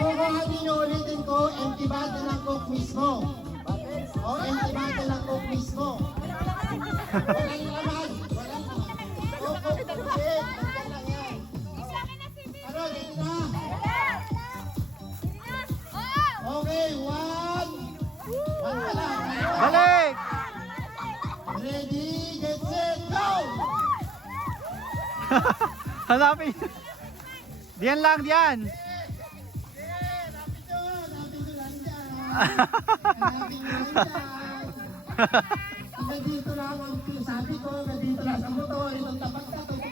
kukuhanin nyo ulitin ko, empty bottle ng Coke mismo. O, empty bottle ng Coke mismo. Walang laman. Walang laman. Coke, ulit. Hanggang lang yan. Ano, dito na. Okay, one. One ka lang. Balik! Ready, get set, go! Hanapin. Diyan lang, diyan. Dito lang ang sabi ko, dito lang sa motor, itong tapat ka, dito.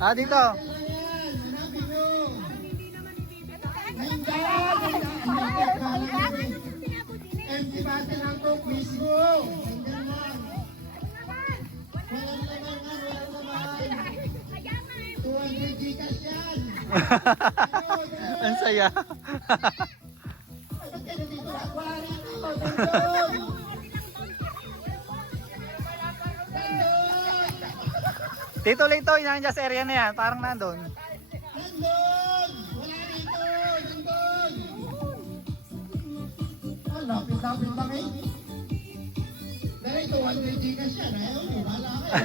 Ah, dito. Empty bottle ng Coke mismo. Hanggang lang. Walang laman nga, walang laman. 200 Gcash yan. Ang saya. Ba't kayo dito lang? Wala rito. Nandun. Tito Litoy, nandiyan sa area na yan. Parang nandun. Nandun. Wala rito. Nandun. Oh, lapit-lapit lang eh. Dahil 200 Gcash yan. Ayaw mo, wala kayo.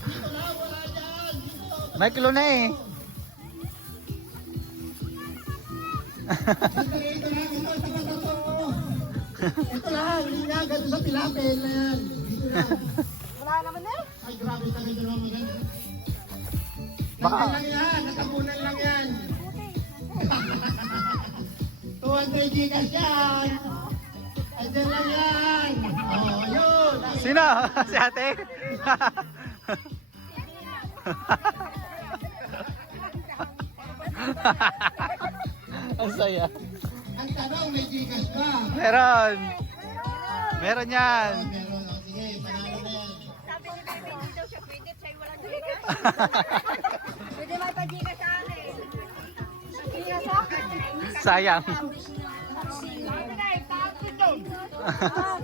Dito lang, wala dyan. Dito. May kilo na eh. Ito lang, ito, tapat ako. Ito lang, hindi nga, ganito sa pilapel na yan. Dito lang. Wala naman na. Ay, grabe sa ganito naman maganda. Baka- Nandun lang yan, natapunan lang yan. 200 Gcash yan. Andyan lang yan. Oh, yun. Sino? Si ate? Ang saya. Ang tanong, may Gcash ba? Meron. Meron yan. Oh, meron. Oh, sige, panalo na yan. Sabi ni Bebe, hindi daw siya pwede. Sa'yo walang gigas. Pwede may pa-gigas sa akin. Gigas sa akin. Sayang. Ah,